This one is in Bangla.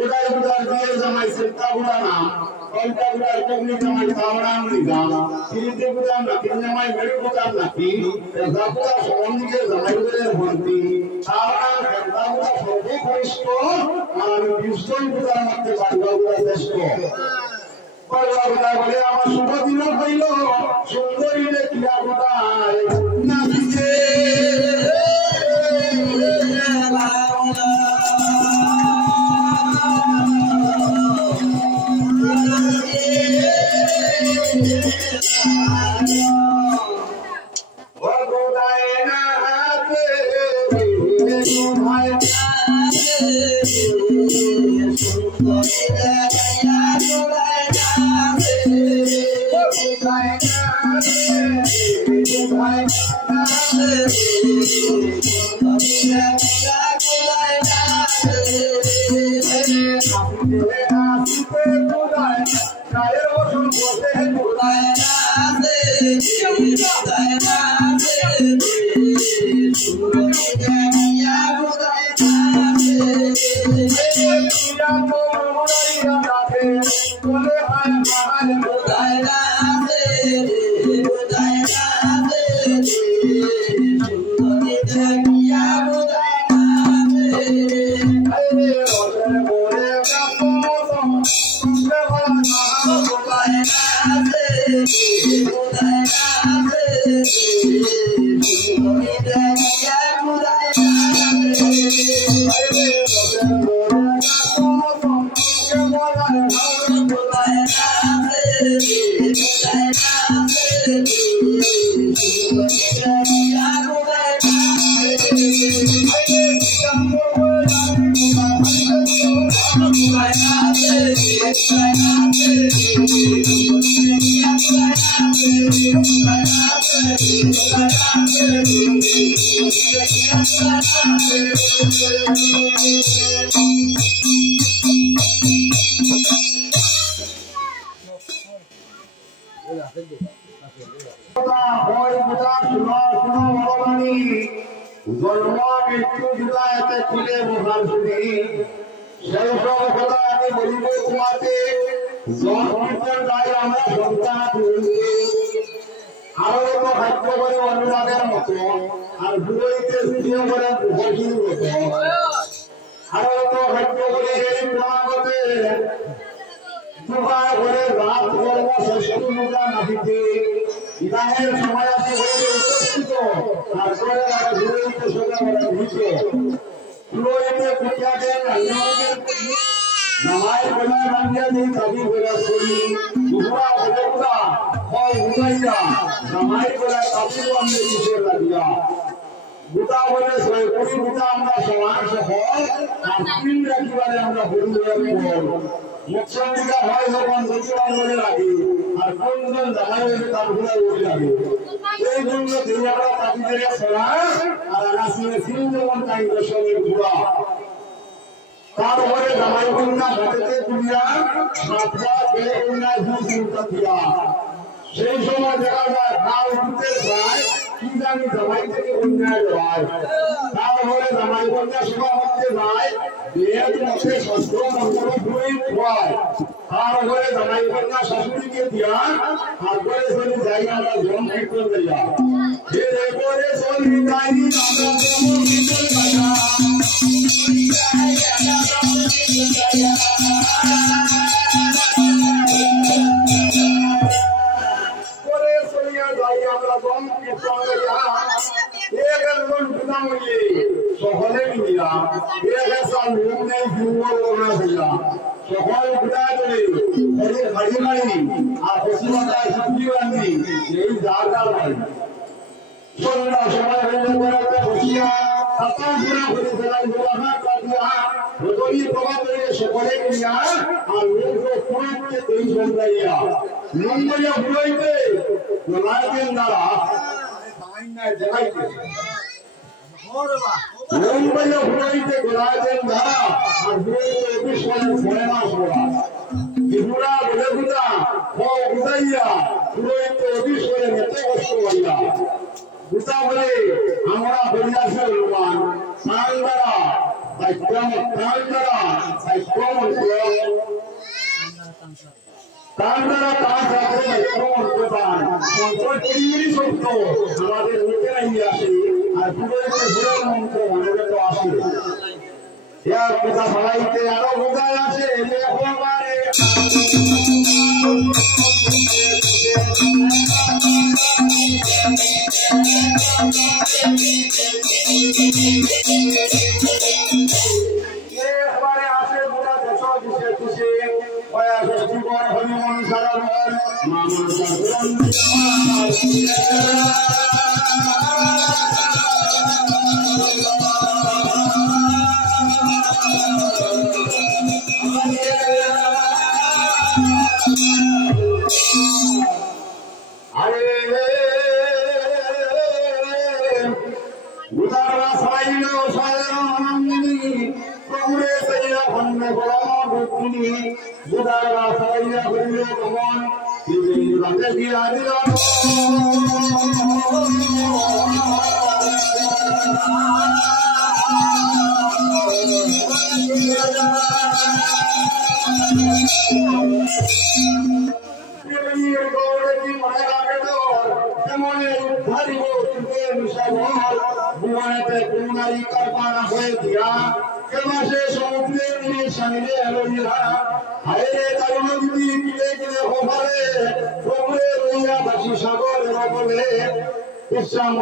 উদার উদার দিয়ে জামাই সেটা গুলা না কলটা উদার কমনি জামাই কামরাম নিগা তিরিতে উদার না তিন জামাই মেরু উদার নাকি জাপুরা সম্বন্ধে জামাই উদারের বন্তি কামরাম খেতা উদার সর্বকনিষ্ঠ আর বিশ্বই উদার মধ্যে বাড়িবা উদার শ্রেষ্ঠ বলবা উদার বলে আমার শুভ দিন হইল সুন্দরী দেখিয়া উদার নাচিছে সাইক্রম তান্ডরা সাইক্রম তান্ডরা তান্ডরা সাইক্রম প্রদান সংকট কিরি সত্য আমাদের নিজেরাই আসে আর পুরোতে পুরো মন্ত্র মনে তো আসে यार কথা সবাইতে আরো বোঝায় আছে দেখো মানে ये हमारे आशे बुरा देखो जिसे तुझे ओया सृष्टि पर हरि मन सारा मन मामन सर्वं Islam